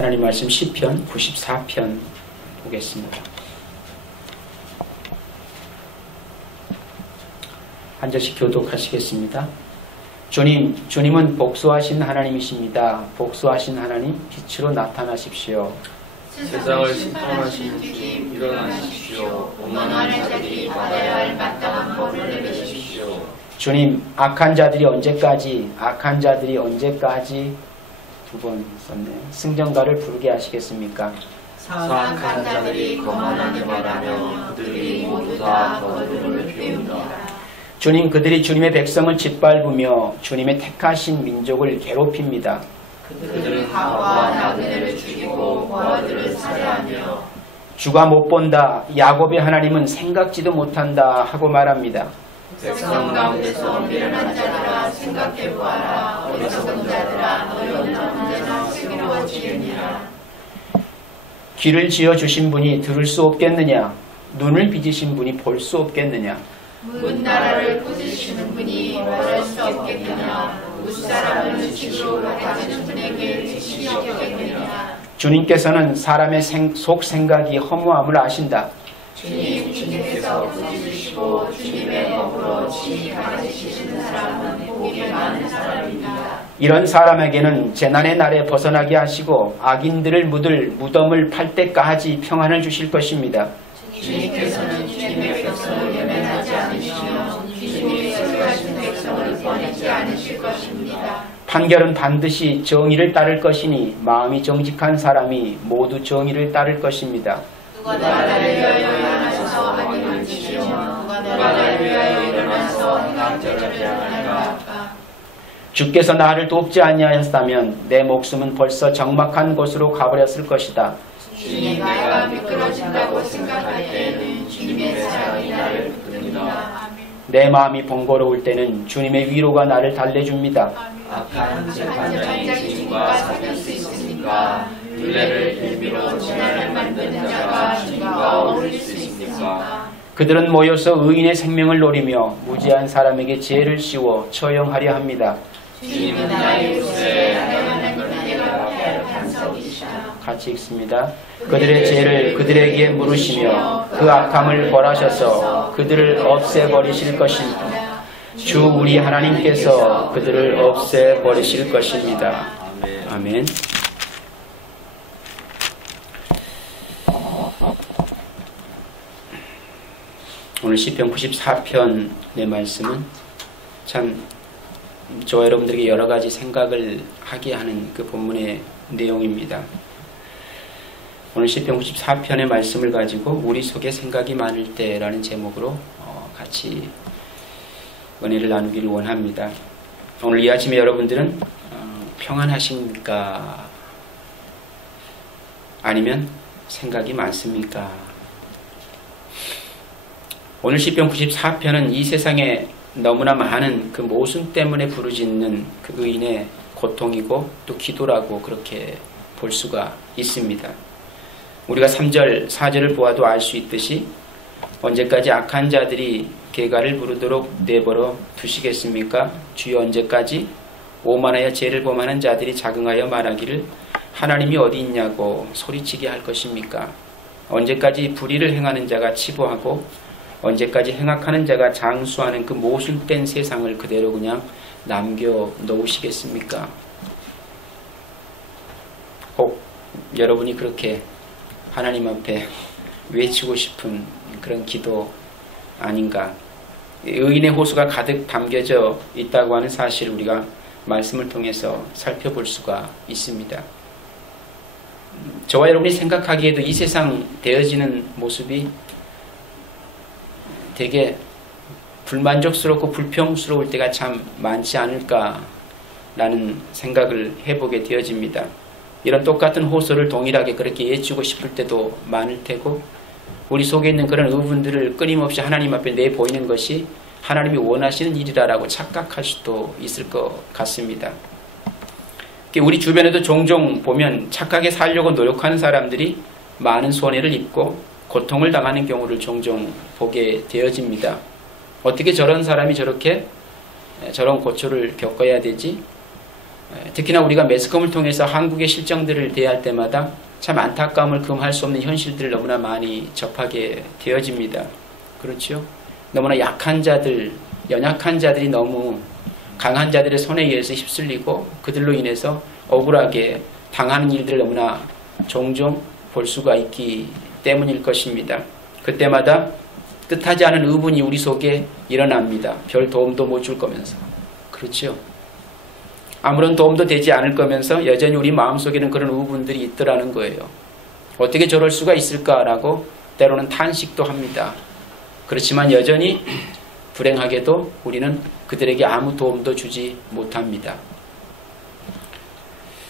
하나님 말씀 시편 94편 보겠습니다. 한 절씩 교독하시겠습니다. 주님은 복수하신 하나님이십니다. 복수하신 하나님, 빛으로 나타나십시오. 세상을 심판하신 주님, 일어나십시오. 오만한 자들이 받아야 할 마땅한 벌을 내리십시오. 주님, 악한 자들이 언제까지 두 번 썼네요. 승전가를 부르게 하시겠습니까? 사악한 자들이 거만하게 말하며 그들이 모두 다 거두를 피운다. 주님, 그들이 주님의 백성을 짓밟으며 주님의 택하신 민족을 괴롭힙니다. 그들은 가와 나그네를 죽이고 고아들을 살해하며 주가 못 본다, 야곱의 하나님은 생각지도 못한다 하고 말합니다. 백성 가운데서 미련한 자들아 생각해보아라. 어리석은 자들아 너희는 언제나 슬기로워지겠니라. 귀를 지어주신 분이 들을 수 없겠느냐? 눈을 빚으신 분이 볼 수 없겠느냐? 문나라를 꾸짖으시는 분이 말할 수 없겠느냐. 무사람을 지식으로 가지는 분에게 지식이 없겠느냐. 주님께서는 사람의 속 생각이 허무함을 아신다. 주님께서 꾸짖으시고 주님의 법으로 친히 가르치시는 사람은 복이 많은 사람입니다. 이런 사람에게는 재난의 날에 벗어나게 하시고 악인들을 묻을 무덤을 팔 때까지 평안을 주실 것입니다. 주님께서는 주님의 백성을 외면하지 않으시며 주님이 택하신 백성을 버리지 않으실 것입니다. 판결은 반드시 정의를 따를 것이니 마음이 정직한 사람이 모두 정의를 따를 것입니다. 누가 나를 위하여 일어나서 악을 지시며 누가 나를 위하여 일어나서 행악절하게 하나이까. 주께서 나를 돕지 아니하였다면 내 목숨은 벌써 적막한 곳으로 가버렸을 것이다. 주님, 내가 미끄러진다고 생각할 때에는 주님의 사랑이 나를 붙듭니다. 내 마음이 번거로울 때는 주님의 위로가 나를 달래줍니다. 악한 재판장의 증인과 사귈 수 있습니까? 둘레를 빌미로 진화를 만드는 자가 주님과 어울릴 수 있습니까? 그들은 모여서 의인의 생명을 노리며 무지한 사람에게 죄를 씌워 처형하려 합니다. 주님은 나의 곳에 하나님 내가 피할 반석이시다. 같이 읽습니다. 그들의 죄를 그들에게 물으시며 그 악함을 벌하셔서 그들을 없애버리실 것입니다. 주 우리 하나님께서 그들을 없애버리실 것입니다. 아멘. 오늘 시편 94편의 말씀은 참 저와 여러분들에게 여러 가지 생각을 하게 하는 그 본문의 내용입니다. 오늘 시편 94편의 말씀을 가지고 우리 속에 생각이 많을 때라는 제목으로 같이 은혜를 나누기를 원합니다. 오늘 이 아침에 여러분들은 평안하십니까? 아니면 생각이 많습니까? 오늘 시편 94편은 이 세상에 너무나 많은 그 모순 때문에 부르짖는 그 의인의 고통이고 또 기도라고 그렇게 볼 수가 있습니다. 우리가 3절, 4절을 보아도 알 수 있듯이 언제까지 악한 자들이 개가를 부르도록 내버려 두시겠습니까? 주여 언제까지? 오만하여 죄를 범하는 자들이 자긍하여 말하기를 하나님이 어디 있냐고 소리치게 할 것입니까? 언제까지 불의를 행하는 자가 치부하고 언제까지 행악하는 자가 장수하는 그 모순된 세상을 그대로 그냥 남겨놓으시겠습니까? 혹 여러분이 그렇게 하나님 앞에 외치고 싶은 그런 기도 아닌가? 의인의 호수가 가득 담겨져 있다고 하는 사실을 우리가 말씀을 통해서 살펴볼 수가 있습니다. 저와 여러분이 생각하기에도 이 세상 되어지는 모습이 되게 불만족스럽고 불평스러울 때가 참 많지 않을까라는 생각을 해보게 되어집니다. 이런 똑같은 호소를 동일하게 그렇게 예치고 싶을 때도 많을 테고 우리 속에 있는 그런 의문들을 끊임없이 하나님 앞에 내보이는 것이 하나님이 원하시는 일이라고 착각할 수도 있을 것 같습니다. 우리 주변에도 종종 보면 착하게 살려고 노력하는 사람들이 많은 손해를 입고 고통을 당하는 경우를 종종 보게 되어집니다. 어떻게 저런 사람이 저렇게 저런 고초를 겪어야 되지? 특히나 우리가 매스컴을 통해서 한국의 실정들을 대할 때마다 참 안타까움을 금할 수 없는 현실들을 너무나 많이 접하게 되어집니다. 그렇죠? 너무나 약한 자들, 연약한 자들이 너무 강한 자들의 손에 의해서 휩쓸리고 그들로 인해서 억울하게 당하는 일들을 너무나 종종 볼 수가 있기 때문일 것입니다. 그때마다 뜻하지 않은 의분이 우리 속에 일어납니다. 별 도움도 못 줄 거면서. 그렇죠? 아무런 도움도 되지 않을 거면서 여전히 우리 마음속에는 그런 의분들이 있더라는 거예요. 어떻게 저럴 수가 있을까라고 때로는 탄식도 합니다. 그렇지만 여전히 불행하게도 우리는 그들에게 아무 도움도 주지 못합니다.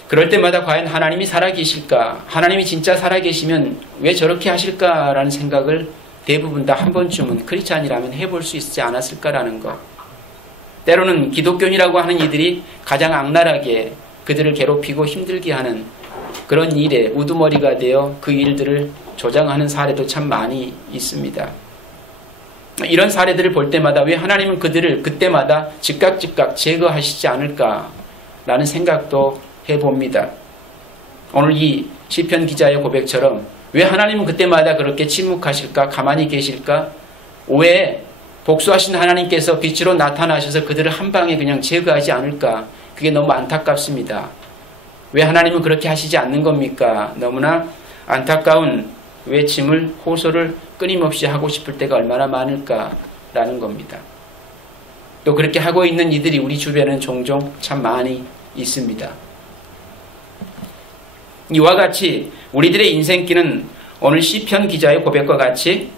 그럴 때마다 과연 하나님이 살아계실까? 하나님이 진짜 살아계시면 왜 저렇게 하실까라는 생각을 대부분 다 한 번쯤은 크리스찬이라면 해볼 수 있지 않았을까라는 것. 때로는 기독교인이라고 하는 이들이 가장 악랄하게 그들을 괴롭히고 힘들게 하는 그런 일에 우두머리가 되어 그 일들을 조장하는 사례도 참 많이 있습니다. 이런 사례들을 볼 때마다 왜 하나님은 그들을 그때마다 즉각 제거하시지 않을까라는 생각도 해봅니다. 오늘 이 시편 기자의 고백처럼 왜 하나님은 그때마다 그렇게 침묵하실까? 가만히 계실까? 왜 복수하신 하나님께서 빛으로 나타나셔서 그들을 한 방에 그냥 제거하지 않을까? 그게 너무 안타깝습니다. 왜 하나님은 그렇게 하시지 않는 겁니까? 너무나 안타까운 외침을, 호소를 끊임없이 하고 싶을 때가 얼마나 많을까라는 겁니다. 또 그렇게 하고 있는 이들이 우리 주변에는 종종 참 많이 있습니다. 이와 같이 우리들의 인생길은 오늘 시편 기자의 고백과 같이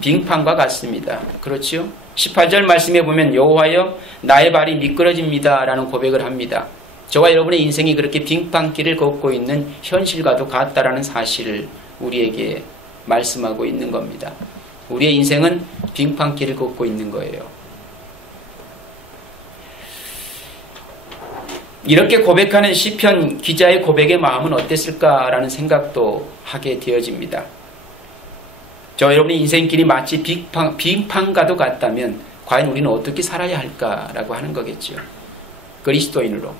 빙판과 같습니다. 그렇지요? 18절 말씀에 보면 여호와여 나의 발이 미끄러집니다 라는 고백을 합니다. 저와 여러분의 인생이 그렇게 빙판길을 걷고 있는 현실과도 같다라는 사실을 우리에게 말씀하고 있는 겁니다. 우리의 인생은 빙판길을 걷고 있는 거예요. 이렇게 고백하는 시편 기자의 고백의 마음은 어땠을까라는 생각도 하게 되어집니다. 저 여러분의 인생길이 마치 빙판과도 같다면 과연 우리는 어떻게 살아야 할까라고 하는 거겠죠. 그리스도인으로.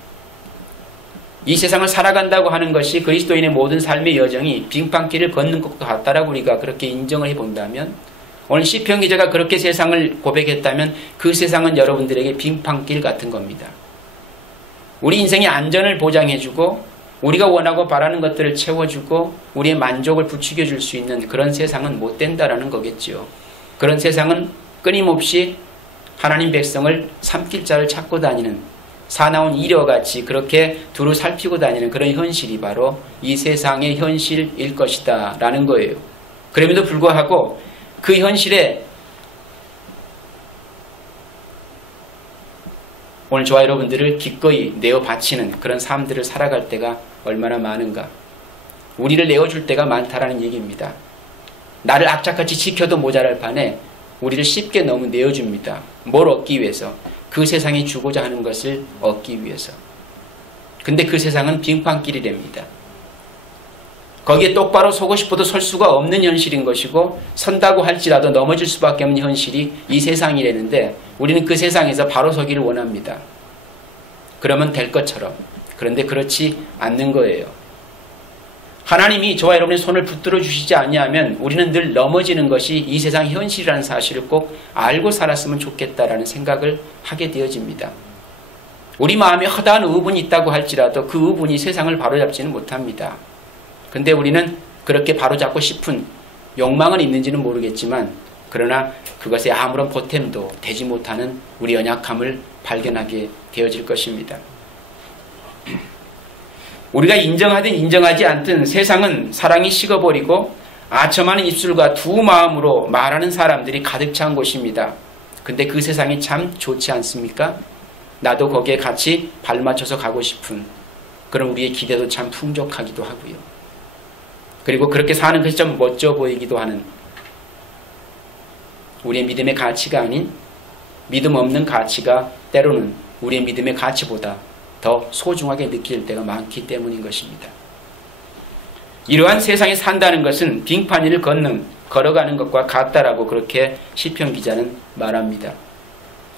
이 세상을 살아간다고 하는 것이 그리스도인의 모든 삶의 여정이 빙판길을 걷는 것과 같다라고 우리가 그렇게 인정을 해본다면 오늘 시편 기자가 그렇게 세상을 고백했다면 그 세상은 여러분들에게 빙판길 같은 겁니다. 우리 인생의 안전을 보장해주고 우리가 원하고 바라는 것들을 채워주고 우리의 만족을 부추겨줄 수 있는 그런 세상은 못 된다라는 거겠죠. 그런 세상은 끊임없이 하나님 백성을 삼킬 자를 찾고 다니는 사나운 이려같이 그렇게 두루 살피고 다니는 그런 현실이 바로 이 세상의 현실일 것이다 라는 거예요. 그럼에도 불구하고 그 현실에 오늘 저와 여러분들을 기꺼이 내어 바치는 그런 삶들을 살아갈 때가 얼마나 많은가. 우리를 내어줄 때가 많다라는 얘기입니다. 나를 악착같이 지켜도 모자랄 판에 우리를 쉽게 너무 내어줍니다. 뭘 얻기 위해서? 그 세상이 주고자 하는 것을 얻기 위해서. 근데 그 세상은 빙판길이랍니다. 거기에 똑바로 서고 싶어도 설 수가 없는 현실인 것이고 선다고 할지라도 넘어질 수밖에 없는 현실이 이 세상이라는데 우리는 그 세상에서 바로 서기를 원합니다. 그러면 될 것처럼. 그런데 그렇지 않는 거예요. 하나님이 저와 여러분의 손을 붙들어 주시지 아니하면 우리는 늘 넘어지는 것이 이 세상 현실이라는 사실을 꼭 알고 살았으면 좋겠다라는 생각을 하게 되어집니다. 우리 마음에 허다한 의분이 있다고 할지라도 그 의분이 세상을 바로잡지는 못합니다. 근데 우리는 그렇게 바로잡고 싶은 욕망은 있는지는 모르겠지만 그러나 그것에 아무런 보탬도 되지 못하는 우리 연약함을 발견하게 되어질 것입니다. 우리가 인정하든 인정하지 않든 세상은 사랑이 식어버리고 아첨하는 입술과 두 마음으로 말하는 사람들이 가득 찬 곳입니다. 근데 그 세상이 참 좋지 않습니까? 나도 거기에 같이 발맞춰서 가고 싶은 그런 우리의 기대도 참 풍족하기도 하고요. 그리고 그렇게 사는 것이 좀 멋져 보이기도 하는 우리의 믿음의 가치가 아닌 믿음 없는 가치가 때로는 우리의 믿음의 가치보다 더 소중하게 느낄 때가 많기 때문인 것입니다. 이러한 세상에 산다는 것은 빙판위를 걸어가는 것과 같다라고 그렇게 시편 기자는 말합니다.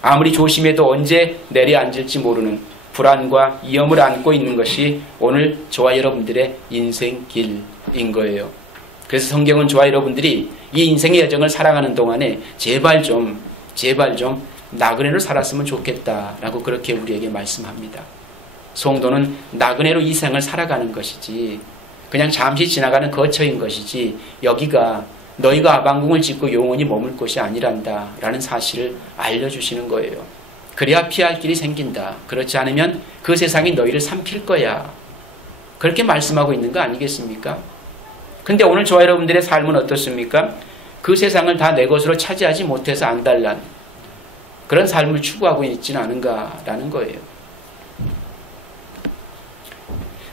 아무리 조심해도 언제 내려앉을지 모르는 불안과 위험을 안고 있는 것이 오늘 저와 여러분들의 인생길인 거예요. 그래서 성경은 저와 여러분들이 이 인생의 여정을 살아가는 동안에 제발 좀 나그네로 살았으면 좋겠다라고 그렇게 우리에게 말씀합니다. 성도는 나그네로 이 생을 살아가는 것이지 그냥 잠시 지나가는 거처인 것이지 여기가 너희가 아방궁을 짓고 영원히 머물 곳이 아니란다 라는 사실을 알려주시는 거예요. 그래야 피할 길이 생긴다. 그렇지 않으면 그 세상이 너희를 삼킬 거야. 그렇게 말씀하고 있는 거 아니겠습니까? 근데 오늘 저와 여러분들의 삶은 어떻습니까? 그 세상을 다 내 것으로 차지하지 못해서 안달난 그런 삶을 추구하고 있지는 않은가라는 거예요.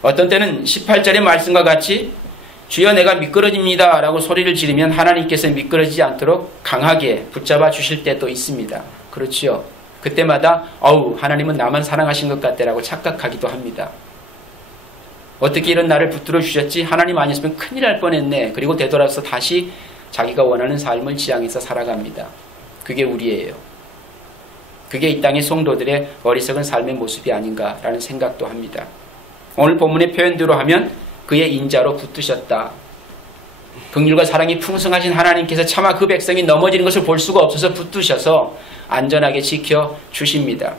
어떤 때는 18절의 말씀과 같이 주여 내가 미끄러집니다 라고 소리를 지르면 하나님께서 미끄러지지 않도록 강하게 붙잡아 주실 때도 있습니다. 그렇지요. 그때마다 하나님은 나만 사랑하신 것 같다라고 착각하기도 합니다. 어떻게 이런 나를 붙들어 주셨지? 하나님 아니었으면 큰일 날 뻔했네. 그리고 되돌아서 다시 자기가 원하는 삶을 지향해서 살아갑니다. 그게 우리예요. 그게 이 땅의 성도들의 어리석은 삶의 모습이 아닌가라는 생각도 합니다. 오늘 본문의 표현대로 하면 그의 인자로 붙드셨다. 긍휼과 사랑이 풍성하신 하나님께서 차마 그 백성이 넘어지는 것을 볼 수가 없어서 붙드셔서 안전하게 지켜주십니다.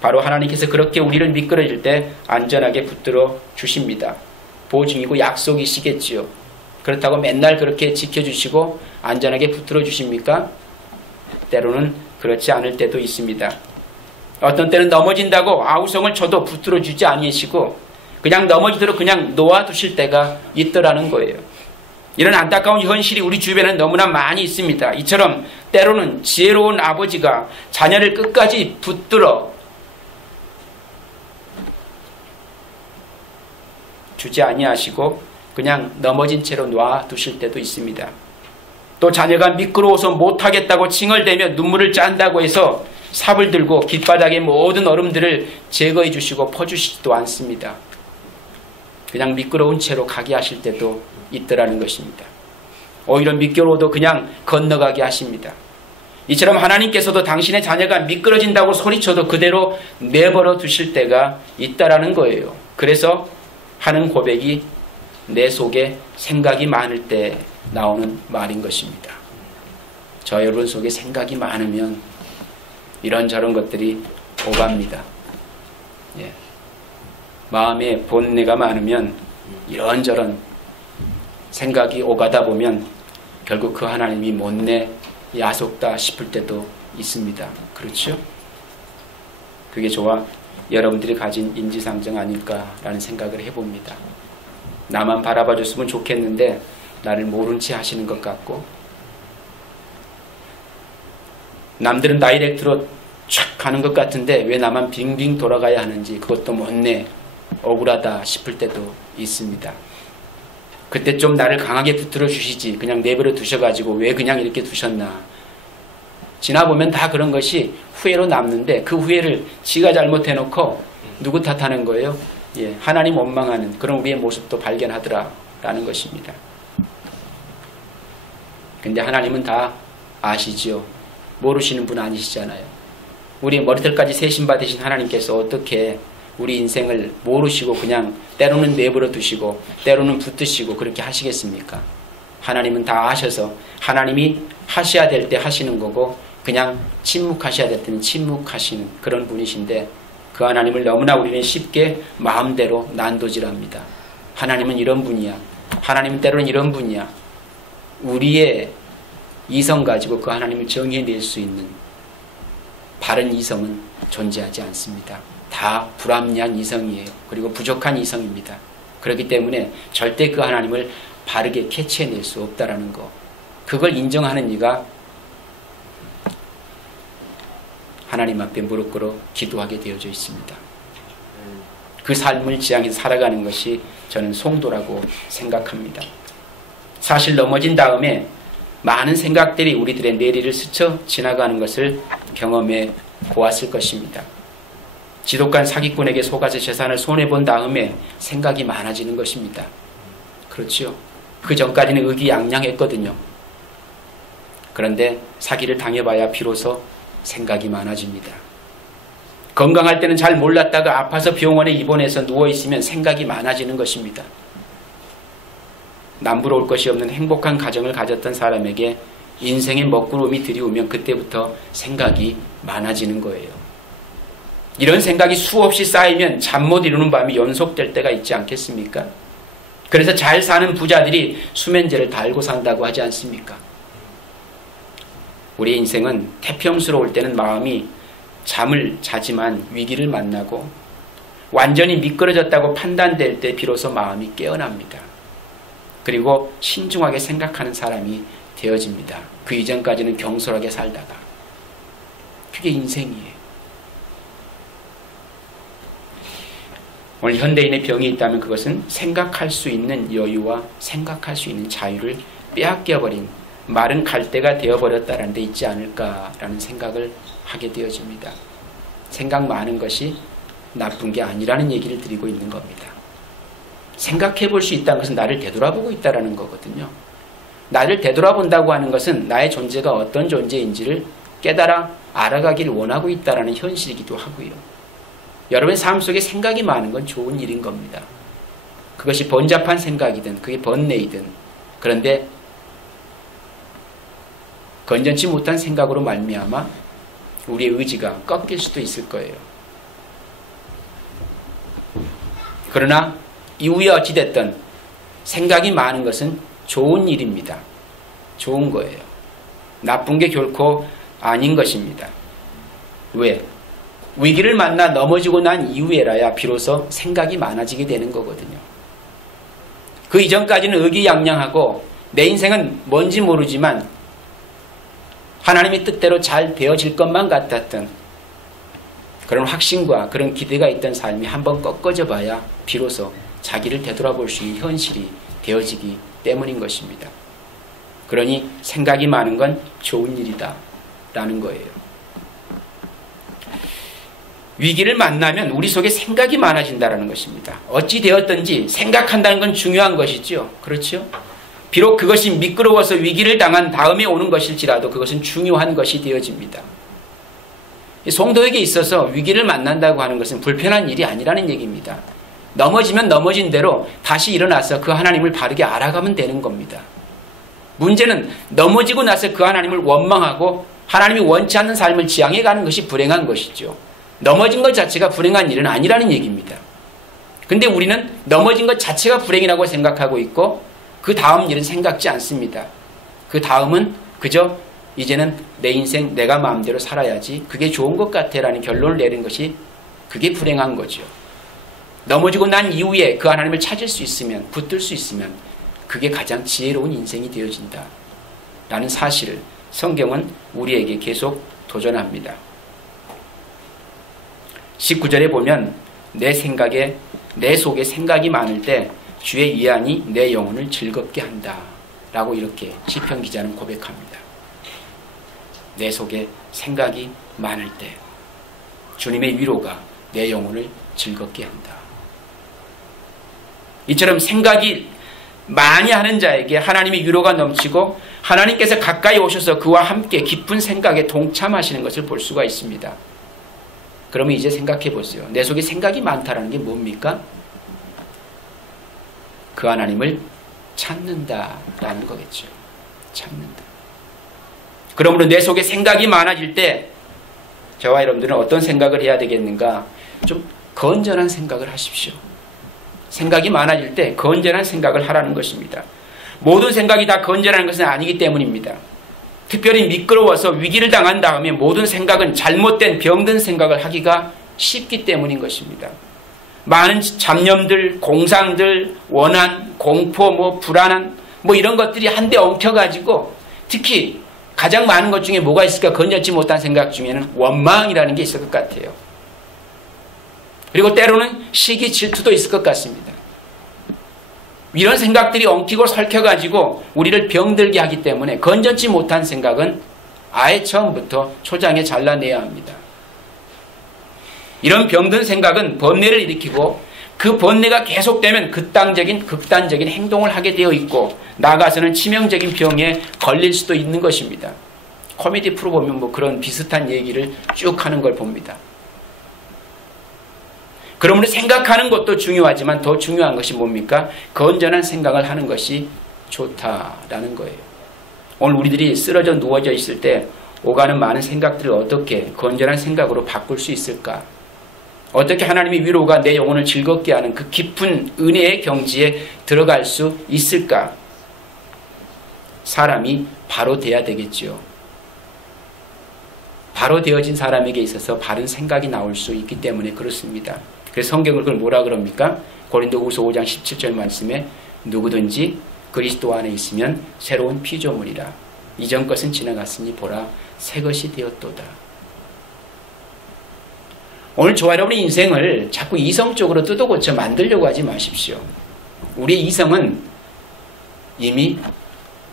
바로 하나님께서 그렇게 우리를 미끄러질 때 안전하게 붙들어 주십니다. 보증이고 약속이시겠지요. 그렇다고 맨날 그렇게 지켜주시고 안전하게 붙들어 주십니까? 때로는 그렇지 않을 때도 있습니다. 어떤 때는 넘어진다고 아우성을 쳐도 붙들어 주지 아니시고 그냥 넘어지도록 그냥 놓아두실 때가 있더라는 거예요. 이런 안타까운 현실이 우리 주변에 너무나 많이 있습니다. 이처럼 때로는 지혜로운 아버지가 자녀를 끝까지 붙들어 주지 아니하시고 그냥 넘어진 채로 놔두실 때도 있습니다. 또 자녀가 미끄러워서 못하겠다고 칭얼대며 눈물을 짠다고 해서 삽을 들고 길바닥의 모든 얼음들을 제거해 주시고 퍼주시지도 않습니다. 그냥 미끄러운 채로 가게 하실 때도 있더라는 것입니다. 오히려 미끄러워도 그냥 건너가게 하십니다. 이처럼 하나님께서도 당신의 자녀가 미끄러진다고 소리쳐도 그대로 내버려 두실 때가 있다라는 거예요. 그래서 하는 고백이 내 속에 생각이 많을 때 나오는 말인 것입니다. 저 여러분 속에 생각이 많으면 이런저런 것들이 오갑니다. 예. 마음에 본내가 많으면 이런저런 생각이 오가다 보면 결국 그 하나님이 못내 야속다 싶을 때도 있습니다. 그렇죠? 그게 저와 여러분들이 가진 인지상정 아닐까라는 생각을 해봅니다. 나만 바라봐 줬으면 좋겠는데 나를 모른 채 하시는 것 같고 남들은 다이렉트로 촥 가는 것 같은데 왜 나만 빙빙 돌아가야 하는지 그것도 못내 억울하다 싶을 때도 있습니다. 그때 좀 나를 강하게 붙들어 주시지 그냥 내버려 두셔가지고 왜 그냥 이렇게 두셨나. 지나보면 다 그런 것이 후회로 남는데 그 후회를 지가 잘못해놓고 누구 탓하는 거예요? 예, 하나님 원망하는 그런 우리의 모습도 발견하더라라는 것입니다. 근데 하나님은 다 아시지요. 모르시는 분 아니시잖아요. 우리 머리털까지 세신받으신 하나님께서 어떻게 우리 인생을 모르시고 그냥 때로는 내버려 두시고 때로는 붙드시고 그렇게 하시겠습니까? 하나님은 다 아셔서 하나님이 하셔야 될 때 하시는 거고 그냥 침묵하셔야 될 때는 침묵하시는 그런 분이신데 그 하나님을 너무나 우리는 쉽게 마음대로 난도질합니다. 하나님은 이런 분이야. 하나님은 때로는 이런 분이야. 우리의 이성 가지고 그 하나님을 정의해낼 수 있는 바른 이성은 존재하지 않습니다. 다 불합리한 이성이에요. 그리고 부족한 이성입니다. 그렇기 때문에 절대 그 하나님을 바르게 캐치해낼 수 없다라는 거. 그걸 인정하는 이가 하나님 앞에 무릎 꿇어 기도하게 되어져 있습니다. 그 삶을 지향해서 살아가는 것이 저는 성도라고 생각합니다. 사실 넘어진 다음에 많은 생각들이 우리들의 뇌리를 스쳐 지나가는 것을 경험해 보았을 것입니다. 지독한 사기꾼에게 속아서 재산을 손해본 다음에 생각이 많아지는 것입니다. 그렇죠? 그 전까지는 의기양양했거든요. 그런데 사기를 당해봐야 비로소 생각이 많아집니다. 건강할 때는 잘 몰랐다가 아파서 병원에 입원해서 누워있으면 생각이 많아지는 것입니다. 남부러울 것이 없는 행복한 가정을 가졌던 사람에게 인생의 먹구름이 들이오면 그때부터 생각이 많아지는 거예요. 이런 생각이 수없이 쌓이면 잠 못 이루는 밤이 연속될 때가 있지 않겠습니까? 그래서 잘 사는 부자들이 수면제를 달고 산다고 하지 않습니까? 우리의 인생은 태평스러울 때는 마음이 잠을 자지만 위기를 만나고 완전히 미끄러졌다고 판단될 때 비로소 마음이 깨어납니다. 그리고 신중하게 생각하는 사람이 되어집니다. 그 이전까지는 경솔하게 살다가. 그게 인생이에요. 오늘 현대인의 병이 있다면 그것은 생각할 수 있는 여유와 생각할 수 있는 자유를 빼앗겨버린 마른 갈대가 되어버렸다는 데 있지 않을까라는 생각을 하게 되어집니다. 생각 많은 것이 나쁜 게 아니라는 얘기를 드리고 있는 겁니다. 생각해 볼 수 있다는 것은 나를 되돌아보고 있다는 거거든요. 나를 되돌아본다고 하는 것은 나의 존재가 어떤 존재인지를 깨달아 알아가기를 원하고 있다는 현실이기도 하고요. 여러분의 삶 속에 생각이 많은 건 좋은 일인 겁니다. 그것이 번잡한 생각이든 그게 번뇌이든, 그런데 건전치 못한 생각으로 말미암아 우리의 의지가 꺾일 수도 있을 거예요. 그러나 이후에 어찌됐든 생각이 많은 것은 좋은 일입니다. 좋은 거예요. 나쁜 게 결코 아닌 것입니다. 왜? 위기를 만나 넘어지고 난 이후에라야 비로소 생각이 많아지게 되는 거거든요. 그 이전까지는 의기양양하고 내 인생은 뭔지 모르지만 하나님의 뜻대로 잘 되어질 것만 같았던 그런 확신과 그런 기대가 있던 삶이 한번 꺾어져 봐야 비로소 자기를 되돌아볼 수 있는 현실이 되어지기 때문인 것입니다. 그러니 생각이 많은 건 좋은 일이다 라는 거예요. 위기를 만나면 우리 속에 생각이 많아진다는 것입니다. 어찌 되었든지 생각한다는 건 중요한 것이죠. 그렇죠? 비록 그것이 미끄러워서 위기를 당한 다음에 오는 것일지라도 그것은 중요한 것이 되어집니다. 성도에게 있어서 위기를 만난다고 하는 것은 불편한 일이 아니라는 얘기입니다. 넘어지면 넘어진 대로 다시 일어나서 그 하나님을 바르게 알아가면 되는 겁니다. 문제는 넘어지고 나서 그 하나님을 원망하고 하나님이 원치 않는 삶을 지향해가는 것이 불행한 것이죠. 넘어진 것 자체가 불행한 일은 아니라는 얘기입니다. 근데 우리는 넘어진 것 자체가 불행이라고 생각하고 있고 그 다음 일은 생각지 않습니다. 그 다음은 그저 이제는 내 인생 내가 마음대로 살아야지 그게 좋은 것 같아 라는 결론을 내린 것이 그게 불행한 거죠. 넘어지고 난 이후에 그 하나님을 찾을 수 있으면, 붙들 수 있으면 그게 가장 지혜로운 인생이 되어진다 라는 사실을 성경은 우리에게 계속 도전합니다. 19절에 보면 내 속에 생각이 많을 때 주의 위안이 내 영혼을 즐겁게 한다 라고 이렇게 시편 기자는 고백합니다. 내 속에 생각이 많을 때 주님의 위로가 내 영혼을 즐겁게 한다. 이처럼 생각이 많이 하는 자에게 하나님의 위로가 넘치고 하나님께서 가까이 오셔서 그와 함께 깊은 생각에 동참하시는 것을 볼 수가 있습니다. 그러면 이제 생각해 보세요. 내 속에 생각이 많다라는 게 뭡니까? 그 하나님을 찾는다라는 거겠죠. 찾는다. 그러므로 내 속에 생각이 많아질 때 저와 여러분들은 어떤 생각을 해야 되겠는가? 좀 건전한 생각을 하십시오. 생각이 많아질 때 건전한 생각을 하라는 것입니다. 모든 생각이 다 건전한 것은 아니기 때문입니다. 특별히 미끄러워서 위기를 당한 다음에 모든 생각은 잘못된 병든 생각을 하기가 쉽기 때문인 것입니다. 많은 잡념들, 공상들, 원한, 공포, 불안한 이런 것들이 한데 엉켜가지고 특히 가장 많은 것 중에 뭐가 있을까? 건전치 못한 생각 중에는 원망이라는 게 있을 것 같아요. 그리고 때로는 시기, 질투도 있을 것 같습니다. 이런 생각들이 엉키고 설켜가지고 우리를 병들게 하기 때문에 건전치 못한 생각은 아예 처음부터 초장에 잘라내야 합니다. 이런 병든 생각은 번뇌를 일으키고 그 번뇌가 계속되면 극단적인 행동을 하게 되어 있고 나아가서는 치명적인 병에 걸릴 수도 있는 것입니다. 코미디 프로 보면 그런 비슷한 얘기를 쭉 하는 걸 봅니다. 그러므로 생각하는 것도 중요하지만 더 중요한 것이 뭡니까? 건전한 생각을 하는 것이 좋다라는 거예요. 오늘 우리들이 쓰러져 누워져 있을 때 오가는 많은 생각들을 어떻게 건전한 생각으로 바꿀 수 있을까? 어떻게 하나님의 위로가 내 영혼을 즐겁게 하는 그 깊은 은혜의 경지에 들어갈 수 있을까? 사람이 바로 돼야 되겠지요. 바로 되어진 사람에게 있어서 바른 생각이 나올 수 있기 때문에 그렇습니다. 그래서 성경을 그걸 뭐라 그럽니까? 고린도후서 5장 17절 말씀에 누구든지 그리스도 안에 있으면 새로운 피조물이라. 이전 것은 지나갔으니 보라 새 것이 되었도다. 오늘 저와 여러분의 인생을 자꾸 이성적으로 뜯어고쳐 만들려고 하지 마십시오. 우리의 이성은 이미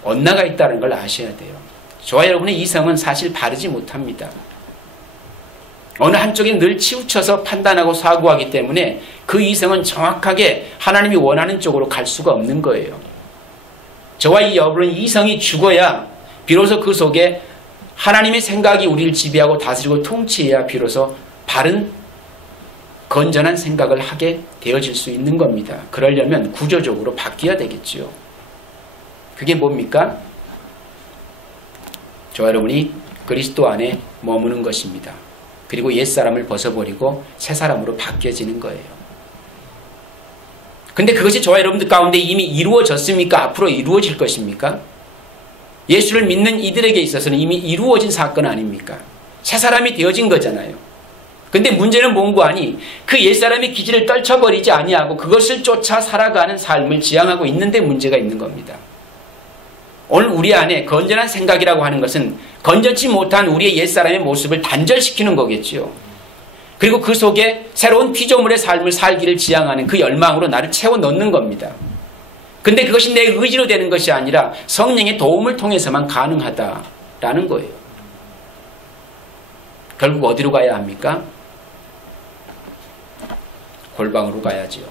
엇나가 있다는 걸 아셔야 돼요. 저와 여러분의 이성은 사실 바르지 못합니다. 어느 한쪽에 늘 치우쳐서 판단하고 사고하기 때문에 그 이성은 정확하게 하나님이 원하는 쪽으로 갈 수가 없는 거예요. 저와 이 여러분의 이성이 죽어야 비로소 그 속에 하나님의 생각이 우리를 지배하고 다스리고 통치해야 비로소 바른 건전한 생각을 하게 되어질 수 있는 겁니다. 그러려면 구조적으로 바뀌어야 되겠지요. 그게 뭡니까? 저와 여러분이 그리스도 안에 머무는 것입니다. 그리고 옛사람을 벗어버리고 새사람으로 바뀌어지는 거예요. 근데 그것이 저와 여러분들 가운데 이미 이루어졌습니까? 앞으로 이루어질 것입니까? 예수를 믿는 이들에게 있어서는 이미 이루어진 사건 아닙니까? 새사람이 되어진 거잖아요. 근데 문제는 뭔고 하니 그 옛사람의 기질을 떨쳐버리지 아니하고 그것을 쫓아 살아가는 삶을 지향하고 있는데 문제가 있는 겁니다. 오늘 우리 안에 건전한 생각이라고 하는 것은 건전치 못한 우리의 옛사람의 모습을 단절시키는 거겠지요. 그리고 그 속에 새로운 피조물의 삶을 살기를 지향하는 그 열망으로 나를 채워 넣는 겁니다. 근데 그것이 내 의지로 되는 것이 아니라 성령의 도움을 통해서만 가능하다라는 거예요. 결국 어디로 가야 합니까? 골방으로 가야지요.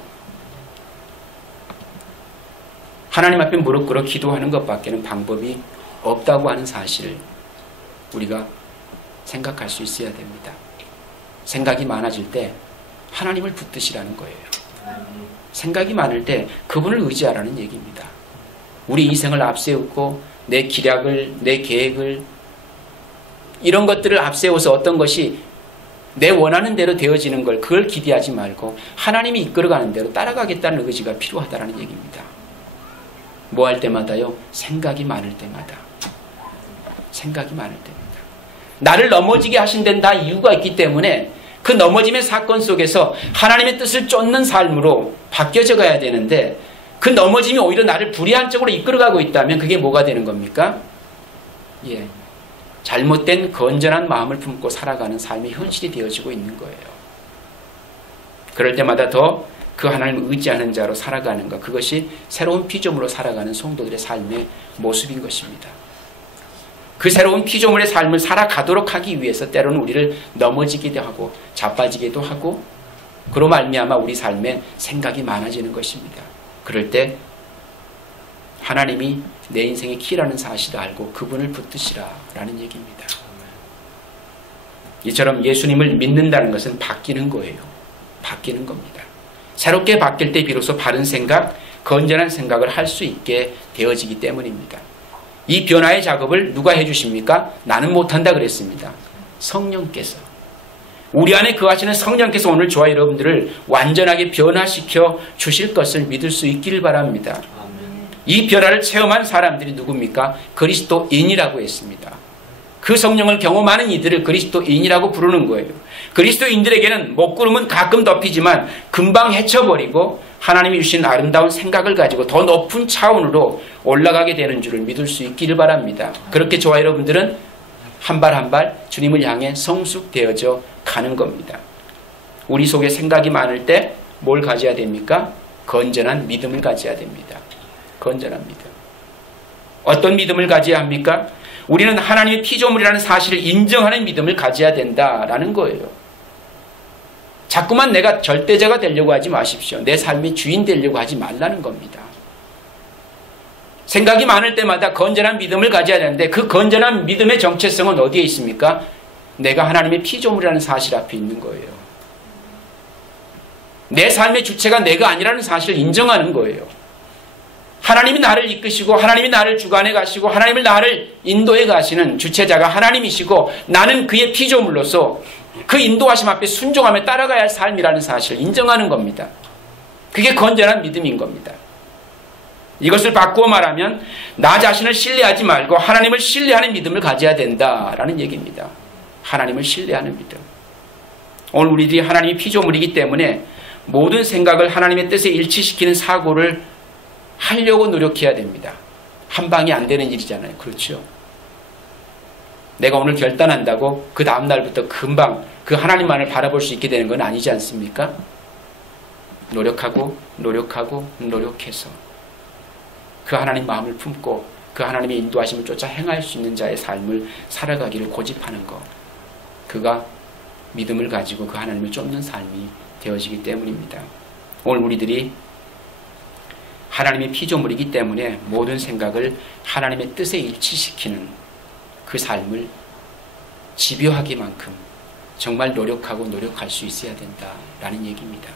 하나님 앞에 무릎 꿇어 기도하는 것밖에는 방법이 없다고 하는 사실을 우리가 생각할 수 있어야 됩니다. 생각이 많아질 때 하나님을 붙드시라는 거예요. 생각이 많을 때 그분을 의지하라는 얘기입니다. 우리 인생을 앞세우고 내 기략을, 내 계획을 이런 것들을 앞세워서 어떤 것이 내 원하는 대로 되어지는 걸 그걸 기대하지 말고 하나님이 이끌어가는 대로 따라가겠다는 의지가 필요하다는 얘기입니다. 뭐 할 때마다요? 생각이 많을 때마다. 생각이 많을 때마다. 나를 넘어지게 하신 데는 다 이유가 있기 때문에 그 넘어짐의 사건 속에서 하나님의 뜻을 쫓는 삶으로 바뀌어져 가야 되는데 그 넘어짐이 오히려 나를 불의한 쪽으로 이끌어가고 있다면 그게 뭐가 되는 겁니까? 예, 잘못된 건전한 마음을 품고 살아가는 삶이 현실이 되어지고 있는 거예요. 그럴 때마다 더 그 하나님을 의지하는 자로 살아가는 것, 그것이 새로운 피조물로 살아가는 성도들의 삶의 모습인 것입니다. 그 새로운 피조물의 삶을 살아가도록 하기 위해서 때로는 우리를 넘어지기도 하고 자빠지기도 하고 그로 말미암아 우리 삶에 생각이 많아지는 것입니다. 그럴 때 하나님이 내 인생의 키라는 사실을 알고 그분을 붙드시라라는 얘기입니다. 이처럼 예수님을 믿는다는 것은 바뀌는 거예요. 바뀌는 겁니다. 새롭게 바뀔 때 비로소 바른 생각, 건전한 생각을 할 수 있게 되어지기 때문입니다. 이 변화의 작업을 누가 해주십니까? 나는 못한다 그랬습니다. 성령께서. 우리 안에 거하시는 성령께서 오늘 저와 여러분들을 완전하게 변화시켜 주실 것을 믿을 수 있기를 바랍니다. 이 변화를 체험한 사람들이 누굽니까? 그리스도인이라고 했습니다. 그 성령을 경험하는 이들을 그리스도인이라고 부르는 거예요. 그리스도인들에게는 먹구름은 가끔 덮이지만 금방 헤쳐버리고 하나님이 주신 아름다운 생각을 가지고 더 높은 차원으로 올라가게 되는 줄을 믿을 수 있기를 바랍니다. 그렇게 저와 여러분들은 한 발 한 발 주님을 향해 성숙되어져 가는 겁니다. 우리 속에 생각이 많을 때 뭘 가져야 됩니까? 건전한 믿음을 가져야 됩니다. 건전한 믿음. 어떤 믿음을 가져야 합니까? 우리는 하나님의 피조물이라는 사실을 인정하는 믿음을 가져야 된다라는 거예요. 자꾸만 내가 절대자가 되려고 하지 마십시오. 내 삶의 주인 되려고 하지 말라는 겁니다. 생각이 많을 때마다 건전한 믿음을 가져야 되는데 그 건전한 믿음의 정체성은 어디에 있습니까? 내가 하나님의 피조물이라는 사실 앞에 있는 거예요. 내 삶의 주체가 내가 아니라는 사실을 인정하는 거예요. 하나님이 나를 이끄시고 하나님이 나를 주관해 가시고 하나님이 나를 인도해 가시는 주체자가 하나님이시고 나는 그의 피조물로서 그 인도하심 앞에 순종하며 따라가야 할 삶이라는 사실을 인정하는 겁니다. 그게 건전한 믿음인 겁니다. 이것을 바꾸어 말하면 나 자신을 신뢰하지 말고 하나님을 신뢰하는 믿음을 가져야 된다라는 얘기입니다. 하나님을 신뢰하는 믿음. 오늘 우리들이 하나님의 피조물이기 때문에 모든 생각을 하나님의 뜻에 일치시키는 사고를 하려고 노력해야 됩니다. 한 방이 안 되는 일이잖아요. 그렇죠? 내가 오늘 결단한다고 그 다음 날부터 금방 그 하나님만을 바라볼 수 있게 되는 건 아니지 않습니까? 노력하고 노력해서 그 하나님 마음을 품고 그 하나님의 인도하심을 쫓아 행할 수 있는 자의 삶을 살아가기를 고집하는 것. 그가 믿음을 가지고 그 하나님을 쫓는 삶이 되어지기 때문입니다. 오늘 우리들이 하나님의 피조물이기 때문에 모든 생각을 하나님의 뜻에 일치시키는 그 삶을 집요하기만큼 정말 노력할 수 있어야 된다라는 얘기입니다.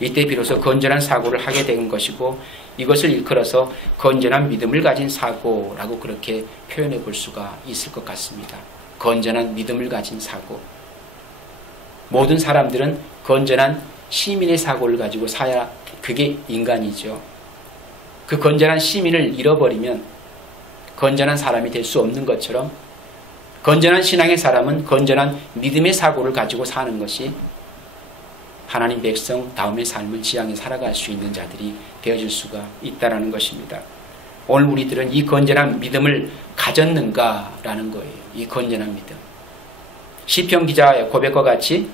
이때 비로소 건전한 사고를 하게 된 것이고 이것을 일컬어서 건전한 믿음을 가진 사고라고 그렇게 표현해 볼 수가 있을 것 같습니다. 건전한 믿음을 가진 사고. 모든 사람들은 건전한 시민의 사고를 가지고 사야 그게 인간이죠. 그 건전한 시민을 잃어버리면 건전한 사람이 될 수 없는 것처럼 건전한 신앙의 사람은 건전한 믿음의 사고를 가지고 사는 것이 하나님 백성 다음의 삶을 지향해 살아갈 수 있는 자들이 되어질 수가 있다는 것입니다. 오늘 우리들은 이 건전한 믿음을 가졌는가라는 거예요. 이 건전한 믿음. 시편 기자의 고백과 같이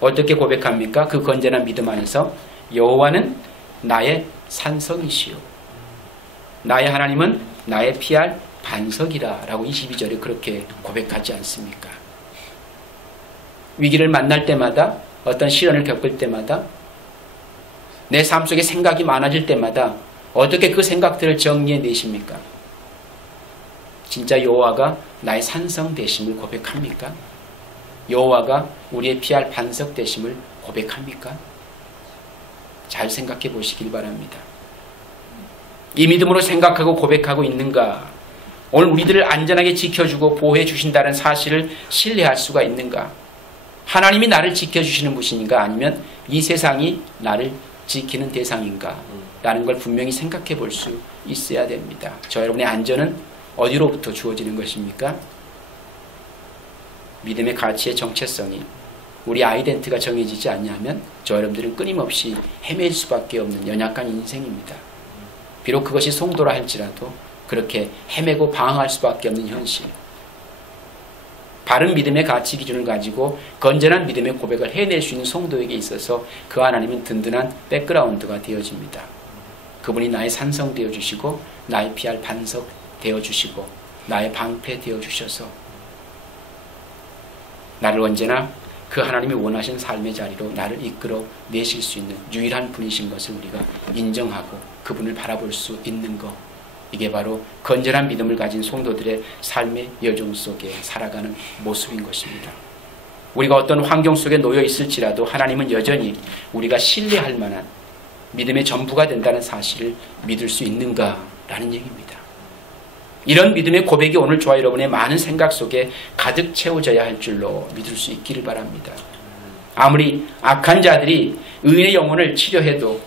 어떻게 고백합니까? 그 건전한 믿음 안에서 여호와는 나의 산성이시요 나의 하나님은 나의 피할 반석이라 라고 22절에 그렇게 고백하지 않습니까? 위기를 만날 때마다 어떤 시련을 겪을 때마다 내 삶 속에 생각이 많아질 때마다 어떻게 그 생각들을 정리해 내십니까? 진짜 여호와가 나의 산성 되심을 고백합니까? 여호와가 우리의 피할 반석 되심을 고백합니까? 잘 생각해 보시길 바랍니다. 이 믿음으로 생각하고 고백하고 있는가? 오늘 우리들을 안전하게 지켜주고 보호해 주신다는 사실을 신뢰할 수가 있는가? 하나님이 나를 지켜주시는 분인가? 아니면 이 세상이 나를 지키는 대상인가? 라는 걸 분명히 생각해 볼 수 있어야 됩니다. 저 여러분의 안전은 어디로부터 주어지는 것입니까? 믿음의 가치의 정체성이 우리 아이덴티가 정해지지 않냐면 저 여러분들은 끊임없이 헤맬 수밖에 없는 연약한 인생입니다. 비록 그것이 성도라 할지라도 그렇게 헤매고 방황할 수밖에 없는 현실. 바른 믿음의 가치 기준을 가지고 건전한 믿음의 고백을 해낼 수 있는 성도에게 있어서 그 하나님은 든든한 백그라운드가 되어집니다. 그분이 나의 산성 되어주시고 나의 피할 반석 되어주시고 나의 방패 되어주셔서 나를 언제나 그 하나님이 원하시는 삶의 자리로 나를 이끌어 내실 수 있는 유일한 분이신 것을 우리가 인정하고 그분을 바라볼 수 있는 것. 이게 바로 건전한 믿음을 가진 성도들의 삶의 여정 속에 살아가는 모습인 것입니다. 우리가 어떤 환경 속에 놓여 있을지라도 하나님은 여전히 우리가 신뢰할 만한 믿음의 전부가 된다는 사실을 믿을 수 있는가라는 얘기입니다. 이런 믿음의 고백이 오늘 저와 여러분의 많은 생각 속에 가득 채워져야 할 줄로 믿을 수 있기를 바랍니다. 아무리 악한 자들이 의인의 영혼을 치려해도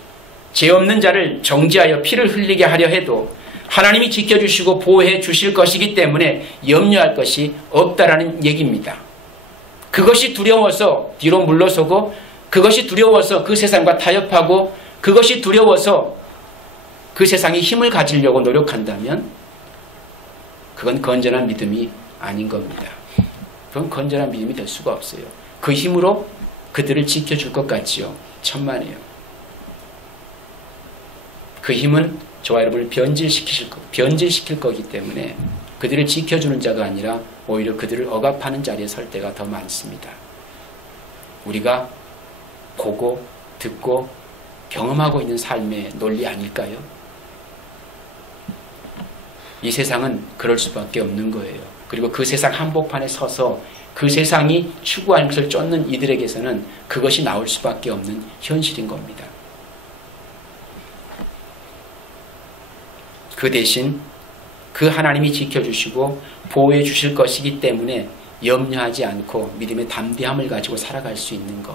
죄 없는 자를 정죄하여 피를 흘리게 하려 해도 하나님이 지켜주시고 보호해 주실 것이기 때문에 염려할 것이 없다라는 얘기입니다. 그것이 두려워서 뒤로 물러서고 그것이 두려워서 그 세상과 타협하고 그것이 두려워서 그 세상에 힘을 가지려고 노력한다면 그건 건전한 믿음이 아닌 겁니다. 그건 건전한 믿음이 될 수가 없어요. 그 힘으로 그들을 지켜줄 것 같지요. 천만에요. 그 힘은 저와 여러분을 변질시킬 거기 때문에 그들을 지켜주는 자가 아니라 오히려 그들을 억압하는 자리에 설 때가 더 많습니다. 우리가 보고 듣고 경험하고 있는 삶의 논리 아닐까요? 이 세상은 그럴 수밖에 없는 거예요. 그리고 그 세상 한복판에 서서 그 세상이 추구하는 것을 쫓는 이들에게서는 그것이 나올 수밖에 없는 현실인 겁니다. 그 대신 그 하나님이 지켜주시고 보호해 주실 것이기 때문에 염려하지 않고 믿음의 담대함을 가지고 살아갈 수 있는 것.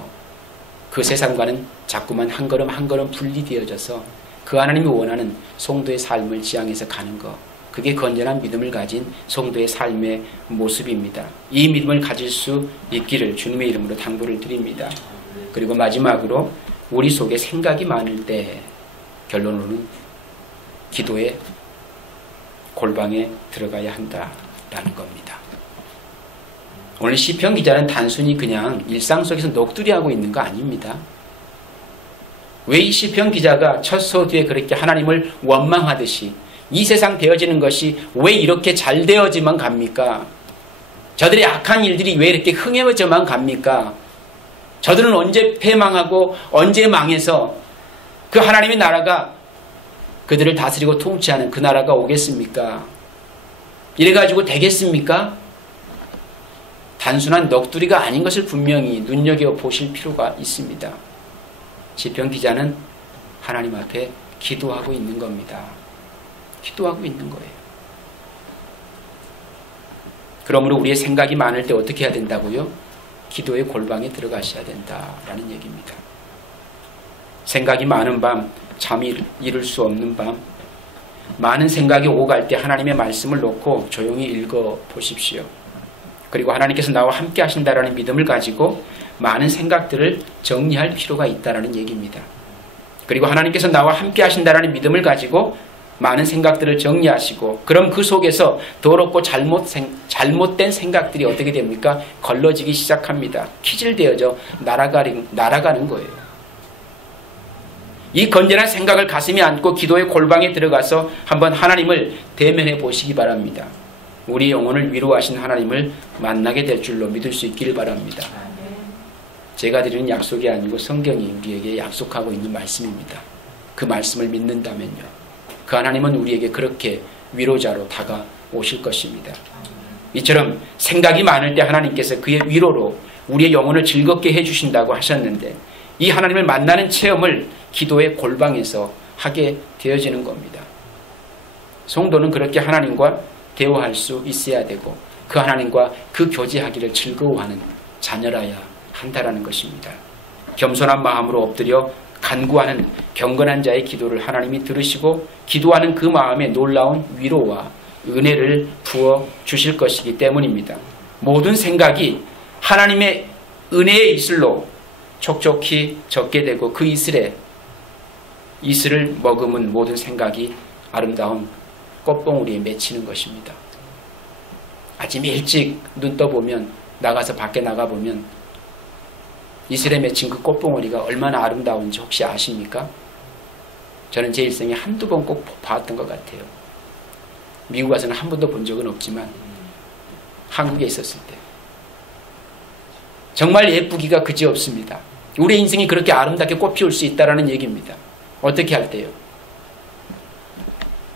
그 세상과는 자꾸만 한 걸음 한 걸음 분리되어져서 그 하나님이 원하는 성도의 삶을 지향해서 가는 것. 그게 건전한 믿음을 가진 성도의 삶의 모습입니다. 이 믿음을 가질 수 있기를 주님의 이름으로 당부를 드립니다. 그리고 마지막으로 우리 속에 생각이 많을 때 결론으로는 기도의 골방에 들어가야 한다라는 겁니다. 오늘 시편 기자는 단순히 그냥 일상 속에서 넋두리하고 있는 거 아닙니다. 왜 이 시편 기자가 첫 서두에 그렇게 하나님을 원망하듯이 이 세상 되어지는 것이 왜 이렇게 잘 되어지만 갑니까? 저들의 악한 일들이 왜 이렇게 흥해져만 갑니까? 저들은 언제 패망하고 언제 망해서 그 하나님의 나라가 그들을 다스리고 통치하는 그 나라가 오겠습니까? 이래가지고 되겠습니까? 단순한 넋두리가 아닌 것을 분명히 눈여겨보실 필요가 있습니다. 시편 기자는 하나님 앞에 기도하고 있는 겁니다. 기도하고 있는 거예요. 그러므로 우리의 생각이 많을 때 어떻게 해야 된다고요? 기도의 골방에 들어가셔야 된다라는 얘기입니다. 생각이 많은 밤, 잠이 이룰 수 없는 밤, 많은 생각이 오갈 때 하나님의 말씀을 놓고 조용히 읽어보십시오. 그리고 하나님께서 나와 함께 하신다라는 믿음을 가지고 많은 생각들을 정리할 필요가 있다라는 얘기입니다. 그리고 하나님께서 나와 함께 하신다라는 믿음을 가지고 많은 생각들을 정리하시고 그럼 그 속에서 더럽고 잘못된 생각들이 어떻게 됩니까? 걸러지기 시작합니다. 키질되어져 날아가는 거예요. 이 건전한 생각을 가슴에 안고 기도의 골방에 들어가서 한번 하나님을 대면해 보시기 바랍니다. 우리 영혼을 위로하신 하나님을 만나게 될 줄로 믿을 수 있기를 바랍니다. 제가 드리는 약속이 아니고 성경이 우리에게 약속하고 있는 말씀입니다. 그 말씀을 믿는다면요. 그 하나님은 우리에게 그렇게 위로자로 다가오실 것입니다. 이처럼 생각이 많을 때 하나님께서 그의 위로로 우리의 영혼을 즐겁게 해주신다고 하셨는데 이 하나님을 만나는 체험을 기도의 골방에서 하게 되어지는 겁니다. 성도는 그렇게 하나님과 대화할 수 있어야 되고 그 하나님과 그 교제하기를 즐거워하는 자녀라야 한다라는 것입니다. 겸손한 마음으로 엎드려 간구하는 경건한 자의 기도를 하나님이 들으시고 기도하는 그 마음에 놀라운 위로와 은혜를 부어 주실 것이기 때문입니다. 모든 생각이 하나님의 은혜의 이슬로 촉촉히 젖게 되고 그 이슬을 머금은 모든 생각이 아름다운 꽃봉우리에 맺히는 것입니다. 아침에 일찍 눈 떠보면 밖에 나가보면 이슬에 맺힌 그 꽃봉오리가 얼마나 아름다운지 혹시 아십니까? 저는 제 일생에 한두 번 꼭 봤던 것 같아요. 미국 가서는 한 번도 본 적은 없지만 한국에 있었을 때 정말 예쁘기가 그지없습니다. 우리의 인생이 그렇게 아름답게 꽃피울 수 있다는 얘기입니다. 어떻게 할 때요?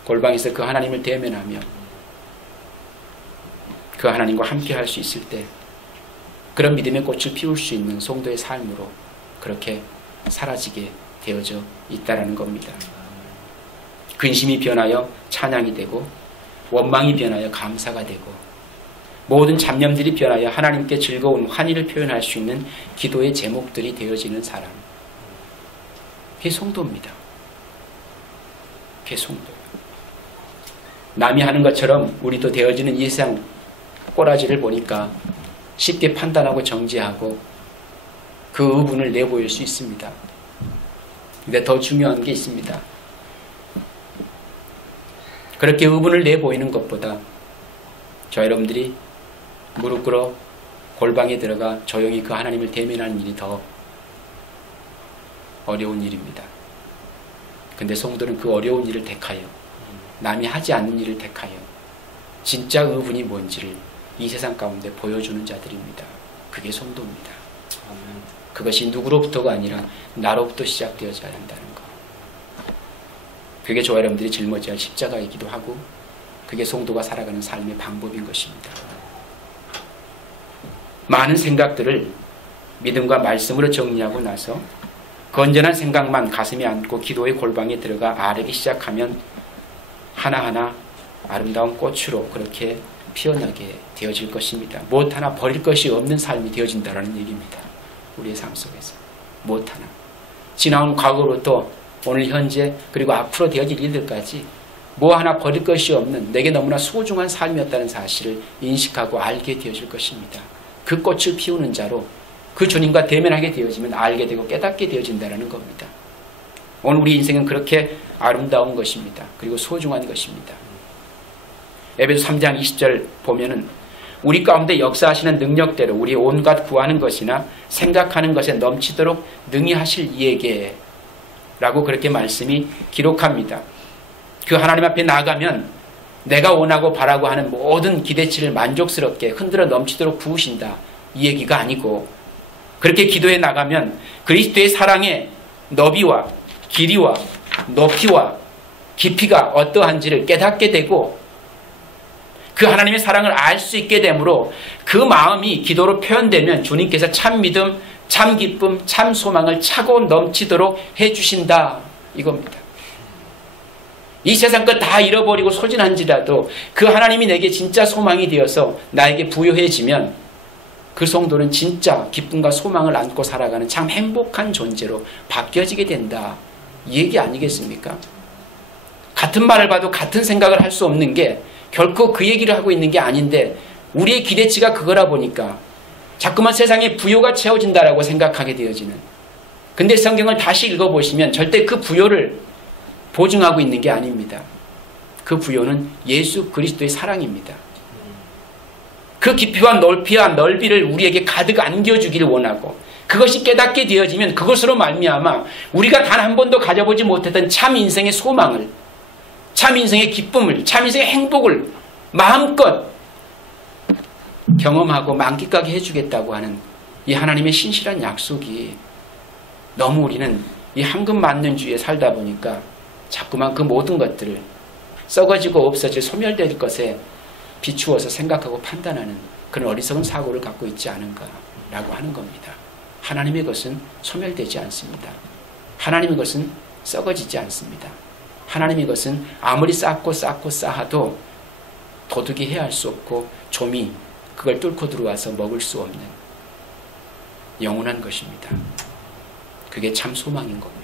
골방에서 그 하나님을 대면하며 그 하나님과 함께 할 수 있을 때 그런 믿음의 꽃을 피울 수 있는 성도의 삶으로 그렇게 사라지게 되어져 있다는 겁니다. 근심이 변하여 찬양이 되고 원망이 변하여 감사가 되고 모든 잡념들이 변하여 하나님께 즐거운 환희를 표현할 수 있는 기도의 제목들이 되어지는 사람. 그게 성도입니다. 그게 성도예요. 남이 하는 것처럼 우리도 되어지는 이 세상 꼬라지를 보니까 쉽게 판단하고 정죄하고 그 의분을 내보일 수 있습니다. 근데 더 중요한 게 있습니다. 그렇게 의분을 내보이는 것보다 저 여러분들이 무릎 꿇어 골방에 들어가 조용히 그 하나님을 대면하는 일이 더 어려운 일입니다. 근데 성도는 그 어려운 일을 택하여 남이 하지 않는 일을 택하여 진짜 의분이 뭔지를 이 세상 가운데 보여주는 자들입니다. 그게 성도입니다. 그것이 누구로부터가 아니라 나로부터 시작되어져야 한다는 것. 그게 저와 여러분들이 짊어져야 할 십자가이기도 하고 그게 성도가 살아가는 삶의 방법인 것입니다. 많은 생각들을 믿음과 말씀으로 정리하고 나서 건전한 생각만 가슴에 안고 기도의 골방에 들어가 아뢰기 시작하면 하나하나 아름다운 꽃으로 그렇게 피어나게 되어질 것입니다. 무엇 하나 버릴 것이 없는 삶이 되어진다는 얘기입니다. 우리의 삶 속에서 무엇 하나 지나온 과거로부터 오늘 현재 그리고 앞으로 되어질 일들까지 뭐 하나 버릴 것이 없는 내게 너무나 소중한 삶이었다는 사실을 인식하고 알게 되어질 것입니다. 그 꽃을 피우는 자로 그 주님과 대면하게 되어지면 알게 되고 깨닫게 되어진다는 겁니다. 오늘 우리 인생은 그렇게 아름다운 것입니다. 그리고 소중한 것입니다. 에베소 3장 20절 보면은 우리 가운데 역사하시는 능력대로 우리 온갖 구하는 것이나 생각하는 것에 넘치도록 능히 하실 이에게 라고 그렇게 말씀이 기록합니다. 그 하나님 앞에 나가면 내가 원하고 바라고 하는 모든 기대치를 만족스럽게 흔들어 넘치도록 부으신다. 이 얘기가 아니고 그렇게 기도해 나가면 그리스도의 사랑의 너비와 길이와 높이와 깊이가 어떠한지를 깨닫게 되고 그 하나님의 사랑을 알 수 있게 되므로 그 마음이 기도로 표현되면 주님께서 참 믿음, 참 기쁨, 참 소망을 차고 넘치도록 해주신다. 이겁니다. 이 세상 것 다 잃어버리고 소진한지라도 그 하나님이 내게 진짜 소망이 되어서 나에게 부여해지면 그 성도는 진짜 기쁨과 소망을 안고 살아가는 참 행복한 존재로 바뀌어지게 된다. 이 얘기 아니겠습니까? 같은 말을 봐도 같은 생각을 할 수 없는 게 결코 그 얘기를 하고 있는 게 아닌데 우리의 기대치가 그거라 보니까 자꾸만 세상에 부요가 채워진다라고 생각하게 되어지는. 근데 성경을 다시 읽어보시면 절대 그 부요를 보증하고 있는 게 아닙니다. 그 부요는 예수 그리스도의 사랑입니다. 그 깊이와 높이와 넓이를 우리에게 가득 안겨주기를 원하고 그것이 깨닫게 되어지면 그것으로 말미암아 우리가 단 한 번도 가져보지 못했던 참 인생의 소망을, 참 인생의 기쁨을, 참 인생의 행복을 마음껏 경험하고 만끽하게 해주겠다고 하는 이 하나님의 신실한 약속이 너무 우리는 이 황금 맞는 주에 살다 보니까 자꾸만 그 모든 것들을 썩어지고 없어질 소멸될 것에 비추어서 생각하고 판단하는 그런 어리석은 사고를 갖고 있지 않은가라고 하는 겁니다. 하나님의 것은 소멸되지 않습니다. 하나님의 것은 썩어지지 않습니다. 하나님의 것은 아무리 쌓고 쌓아도 도둑이 해할 수 없고 좀이 그걸 뚫고 들어와서 먹을 수 없는 영원한 것입니다. 그게 참 소망인 거고요.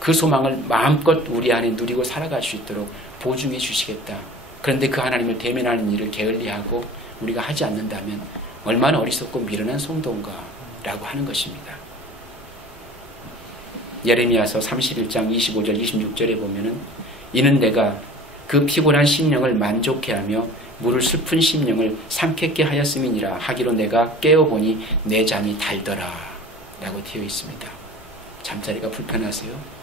그 소망을 마음껏 우리 안에 누리고 살아갈 수 있도록 보증해 주시겠다. 그런데 그 하나님을 대면하는 일을 게을리하고 우리가 하지 않는다면 얼마나 어리석고 미련한 성도인가 라고 하는 것입니다. 예레미야서 31장 25절 26절에 보면은 이는 내가 그 피곤한 심령을 만족해 하며 물을 슬픈 심령을 삼켰게 하였음이니라 하기로 내가 깨어보니 내 잠이 달더라 라고 되어 있습니다. 잠자리가 불편하세요?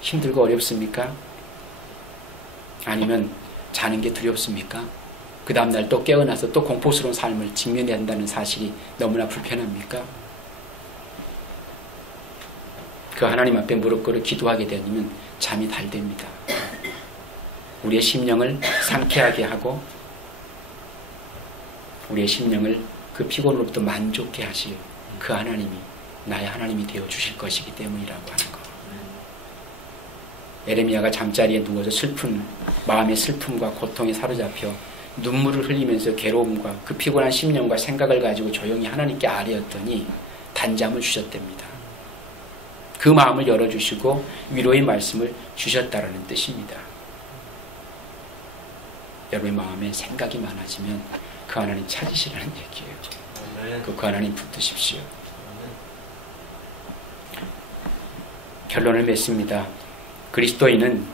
힘들고 어렵습니까? 아니면 자는 게 두렵습니까? 그 다음날 또 깨어나서 또 공포스러운 삶을 직면해야 한다는 사실이 너무나 불편합니까? 그 하나님 앞에 무릎 꿇어 기도하게 되면 잠이 달됩니다. 우리의 심령을 상쾌하게 하고 우리의 심령을 그 피곤으로부터 만족해 하실 그 하나님이 나의 하나님이 되어 주실 것이기 때문이라고 하는 것. 예레미야가 잠자리에 누워서 마음의 슬픔과 고통에 사로잡혀 눈물을 흘리면서 괴로움과 그 피곤한 심령과 생각을 가지고 조용히 하나님께 아뢰었더니 단잠을 주셨답니다. 그 마음을 열어주시고 위로의 말씀을 주셨다라는 뜻입니다. 여러분의 마음에 생각이 많아지면 그 하나님 찾으시라는 얘기예요. 그 하나님 붙드십시오. 결론을 맺습니다. 그리스도인은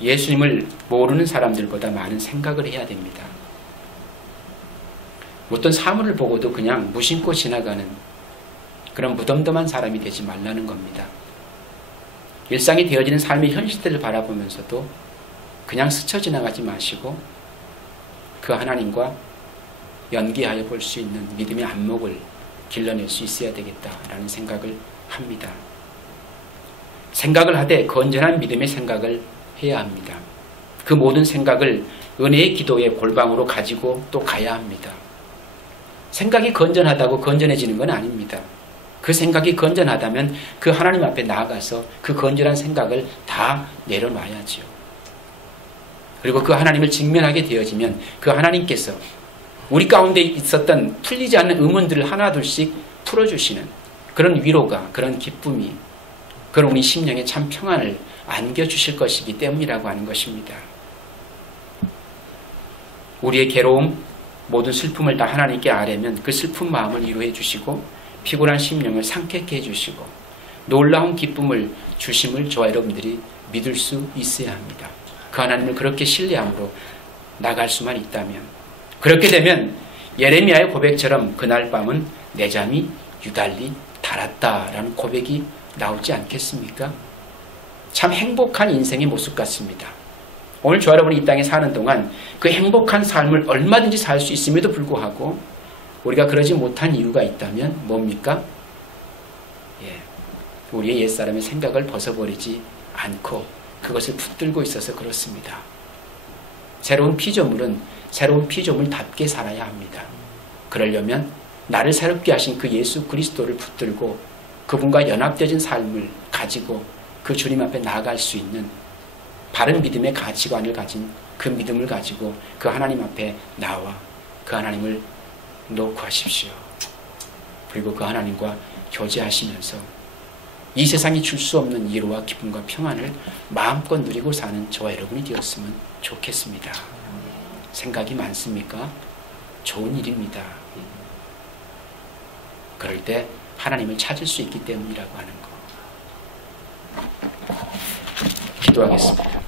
예수님을 모르는 사람들보다 많은 생각을 해야 됩니다. 어떤 사물을 보고도 그냥 무심코 지나가는 그런 무덤덤한 사람이 되지 말라는 겁니다. 일상이 되어지는 삶의 현실들을 바라보면서도 그냥 스쳐 지나가지 마시고 그 하나님과 연계하여 볼 수 있는 믿음의 안목을 길러낼 수 있어야 되겠다라는 생각을 합니다. 생각을 하되 건전한 믿음의 생각을 해야 합니다. 그 모든 생각을 은혜의 기도의 골방으로 가지고 또 가야 합니다. 생각이 건전하다고 건전해지는 건 아닙니다. 그 생각이 건전하다면 그 하나님 앞에 나아가서 그 건전한 생각을 다 내려놔야지요. 그리고 그 하나님을 직면하게 되어지면 그 하나님께서 우리 가운데 있었던 풀리지 않는 의문들을 하나둘씩 풀어주시는 그런 위로가, 그런 기쁨이, 그런 우리 심령에 참 평안을 안겨주실 것이기 때문이라고 하는 것입니다. 우리의 괴로움, 모든 슬픔을 다 하나님께 아뢰면 그 슬픈 마음을 위로해 주시고 피곤한 심령을 상쾌케 해주시고 놀라운 기쁨을 주심을 저와 여러분들이 믿을 수 있어야 합니다. 그 하나님을 그렇게 신뢰함으로 나갈 수만 있다면, 그렇게 되면 예레미야의 고백처럼 그날 밤은 내 잠이 유달리 달았다라는 고백이 나오지 않겠습니까? 참 행복한 인생의 모습 같습니다. 오늘 저와 여러분이 이 땅에 사는 동안 그 행복한 삶을 얼마든지 살 수 있음에도 불구하고 우리가 그러지 못한 이유가 있다면 뭡니까? 우리의 옛사람의 생각을 벗어버리지 않고 그것을 붙들고 있어서 그렇습니다. 새로운 피조물은 새로운 피조물답게 살아야 합니다. 그러려면 나를 새롭게 하신 그 예수 그리스도를 붙들고 그분과 연합되어진 삶을 가지고 그 주님 앞에 나아갈 수 있는 바른 믿음의 가치관을 가진 그 믿음을 가지고 그 하나님 앞에 나와 그 하나님을 놓고 하십시오. 그리고 그 하나님과 교제하시면서 이 세상이 줄 수 없는 위로와 기쁨과 평안을 마음껏 누리고 사는 저와 여러분이 되었으면 좋겠습니다. 생각이 많습니까? 좋은 일입니다. 그럴 때 하나님을 찾을 수 있기 때문이라고 하는 거. 기도하겠습니다.